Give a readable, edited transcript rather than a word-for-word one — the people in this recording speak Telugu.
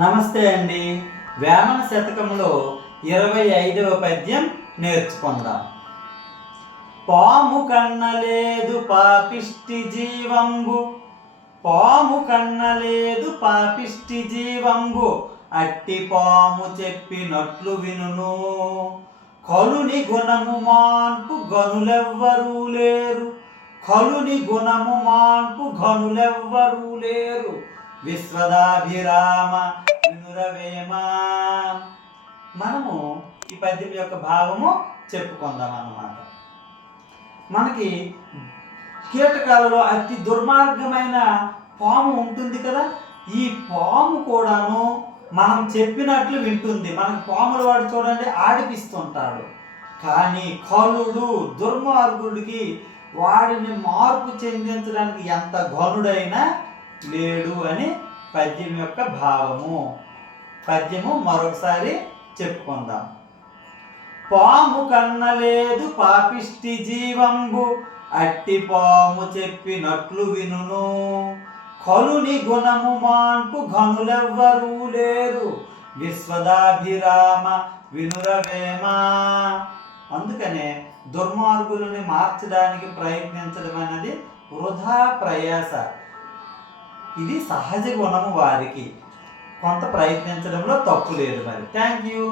నమస్తే అండి. వేమన శతకంలో 25వ పద్యం నేర్చుకుందాం. పాము కన్నలేదు పాపిష్టి జీవంబు, పాము కన్నలేదు పాపిష్టి జీవంబు, అట్టి పాము చెప్పినట్లు వినును. కలుని గుణము మాన్పు గనులెవ్వరూ లేరు, కలుని గుణము మాన్పు గనులెవ్వరూ లేరు, విశ్వదాభిరామ వినురవేమ. మనము ఈ పద్యం యొక్క భావము చెప్పుకుందాం అన్నమాట. మనకి కీటకాలలో అతి దుర్మార్గమైన పాము ఉంటుంది కదా, ఈ పాము కూడాను మనం చెప్పినట్లు వింటుంది. మనకు పాముల వాడు చూడండి ఆడిపిస్తుంటాడు, కానీ కలుడు దుర్మార్గుడికి వాడిని మార్పు చెందించడానికి ఎంత ఘనుడైనా లేడు అని పద్యం యొక్క భావము. పద్యము మరొకసారి చెప్పుకుందాం. పాము కన్నలేదు పాపిష్టి జీవంబు, అట్టి పాము చెప్పినట్లు వినును. కలుని గుణము మాన్పు ఘనులెవ్వరూ లేరు, విశ్వదాభిరామ వినురవేమ. అందుకనే దుర్మార్గులని మార్చడానికి ప్రయత్నించడం అనేది వృధా ప్రయాస. ఇది సహజ గుణము వారికి, కొంత ప్రయత్నించడంలో తప్పు లేదు. మరి థ్యాంక్ యూ.